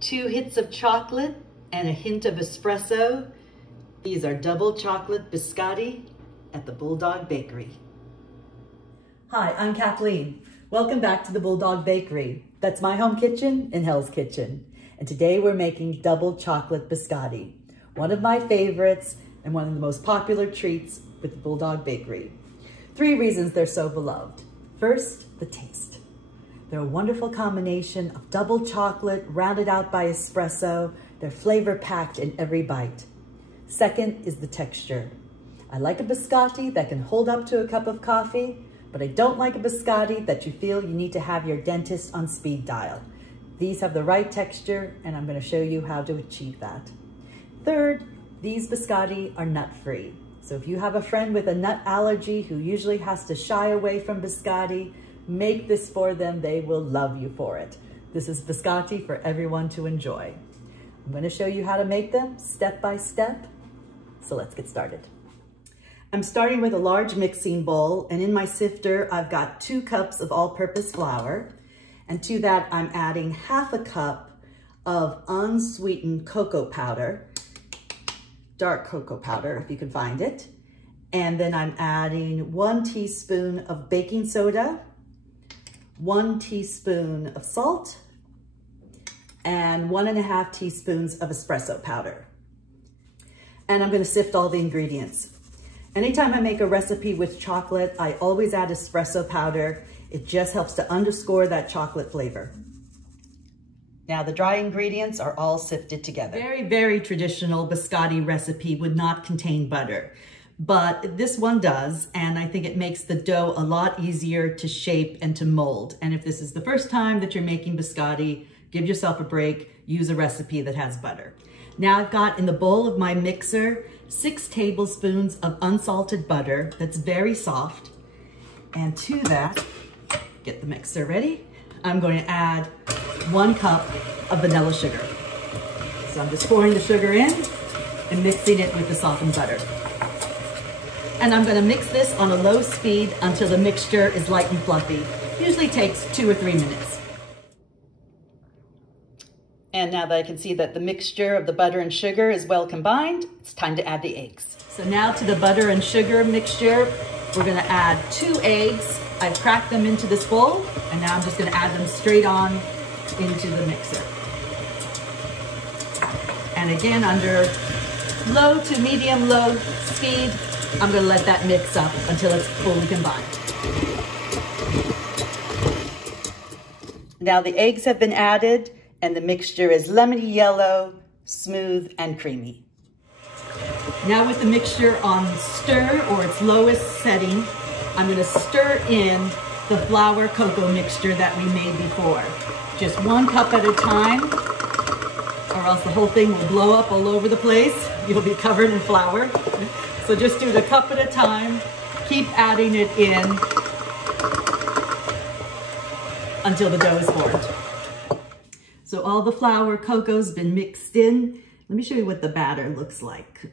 2 hits of chocolate and a hint of espresso. These are double chocolate biscotti at the Bulldog Bakery. Hi, I'm Kathleen. Welcome back to the Bulldog Bakery. That's my home kitchen in Hell's Kitchen. And today we're making double chocolate biscotti, one of my favorites and one of the most popular treats with the Bulldog Bakery. 3 reasons they're so beloved. First, the taste. They're a wonderful combination of double chocolate rounded out by espresso. They're flavor packed in every bite. Second is the texture. I like a biscotti that can hold up to a cup of coffee, but I don't like a biscotti that you feel you need to have your dentist on speed dial. These have the right texture, and I'm going to show you how to achieve that. Third, these biscotti are nut-free. So if you have a friend with a nut allergy who usually has to shy away from biscotti, make this for them. They will love you for it. This is biscotti for everyone to enjoy. I'm going to show you how to make them step by step. So let's get started. I'm starting with a large mixing bowl, and in my sifter, I've got 2 cups of all-purpose flour. And to that, I'm adding half a cup of unsweetened cocoa powder, dark cocoa powder, if you can find it. And then I'm adding 1 teaspoon of baking soda, 1 teaspoon of salt, and 1.5 teaspoons of espresso powder. And I'm gonna sift all the ingredients. Anytime I make a recipe with chocolate, I always add espresso powder. It just helps to underscore that chocolate flavor. Now the dry ingredients are all sifted together. Very, very traditional biscotti recipe would not contain butter, but this one does, and I think it makes the dough a lot easier to shape and to mold. And if this is the first time that you're making biscotti, give yourself a break, use a recipe that has butter. Now I've got in the bowl of my mixer 6 tablespoons of unsalted butter that's very soft. And to that, get the mixer ready, I'm going to add 1 cup of vanilla sugar. So I'm just pouring the sugar in and mixing it with the softened butter. And I'm going to mix this on a low speed until the mixture is light and fluffy. Usually takes 2 or 3 minutes. And now that I can see that the mixture of the butter and sugar is well combined, it's time to add the eggs. So now to the butter and sugar mixture, we're going to add 2 eggs. I've cracked them into this bowl, and now I'm just going to add them straight on into the mixer. And again, under low to medium low speed, I'm going to let that mix up until it's fully combined. Now the eggs have been added, and the mixture is lemony yellow, smooth, and creamy. Now with the mixture on stir or its lowest setting, I'm going to stir in the flour cocoa mixture that we made before. Just 1 cup at a time, or else the whole thing will blow up all over the place. You'll be covered in flour. So just do it a cup at a time. Keep adding it in until the dough is formed. So all the flour cocoa's been mixed in. Let me show you what the batter looks like.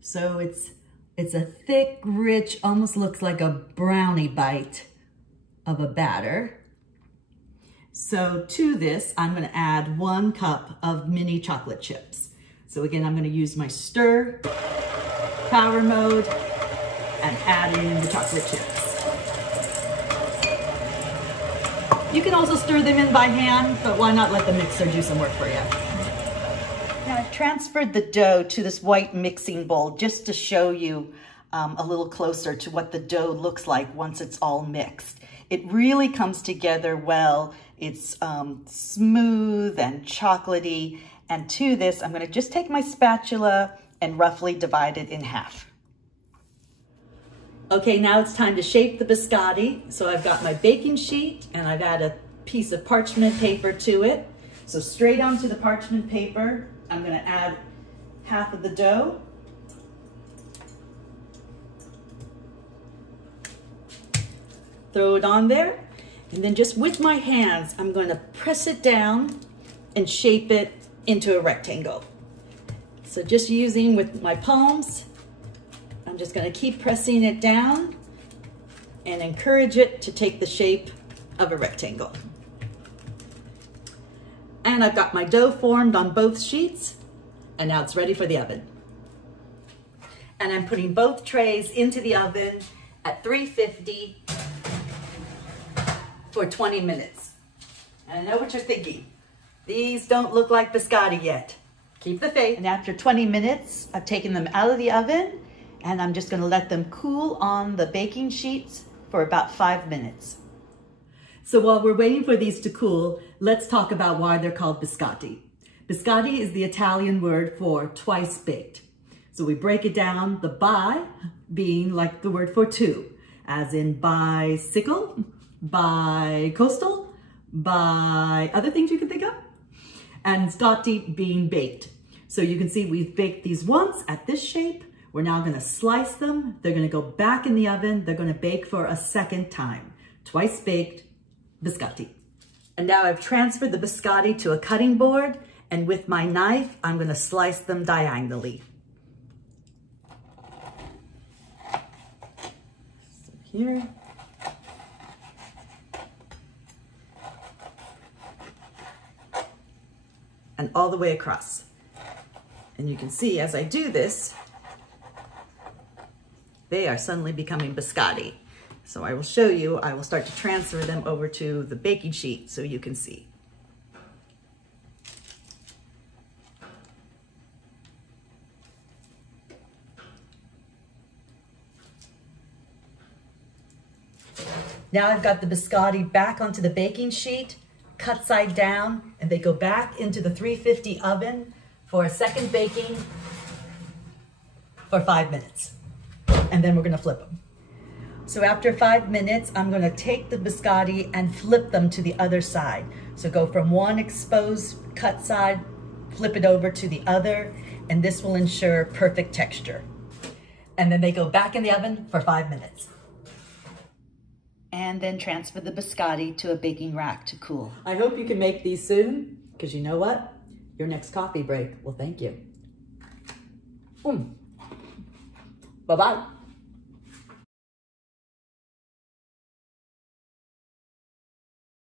So it's a thick, rich, almost looks like a brownie bite of a batter. So to this, I'm going to add 1 cup of mini chocolate chips. So again, I'm going to use my stir, power mode, and add in the chocolate chips. You can also stir them in by hand, but why not let the mixer do some work for you? Now I've transferred the dough to this white mixing bowl just to show you a little closer to what the dough looks like once it's all mixed. It really comes together well. It's smooth and chocolatey. And to this, I'm going to just take my spatula and roughly divide it in half. Okay, now it's time to shape the biscotti. So I've got my baking sheet and I've added a piece of parchment paper to it. So straight onto the parchment paper, I'm going to add half of the dough. Throw it on there. And then just with my hands, I'm going to press it down and shape it into a rectangle. So just using with my palms, I'm just going to keep pressing it down and encourage it to take the shape of a rectangle. And I've got my dough formed on both sheets, and now it's ready for the oven. And I'm putting both trays into the oven at 350 for 20 minutes. And I know what you're thinking. These don't look like biscotti yet. Keep the faith. And after 20 minutes, I've taken them out of the oven, and I'm just gonna let them cool on the baking sheets for about 5 minutes. So while we're waiting for these to cool, let's talk about why they're called biscotti. Biscotti is the Italian word for twice baked. So we break it down, the bi being like the word for two, as in bicycle, bi-coastal, by other things you can think of, and scotti being baked. So you can see we've baked these once at this shape. We're now gonna slice them. They're gonna go back in the oven. They're gonna bake for a second time. Twice baked biscotti. And now I've transferred the biscotti to a cutting board, and with my knife, I'm gonna slice them diagonally. So here. And all the way across. And you can see as I do this, they are suddenly becoming biscotti. So I will show you, I will start to transfer them over to the baking sheet so you can see. Now I've got the biscotti back onto the baking sheet, cut side down, and they go back into the 350 oven for a second baking for 5 minutes. And then we're gonna flip them. So after 5 minutes, I'm gonna take the biscotti and flip them to the other side. So go from one exposed cut side, flip it over to the other, and this will ensure perfect texture. And then they go back in the oven for 5 minutes. And then transfer the biscotti to a baking rack to cool. I hope you can make these soon, because you know what? Your next coffee break will thank you. Bye-bye.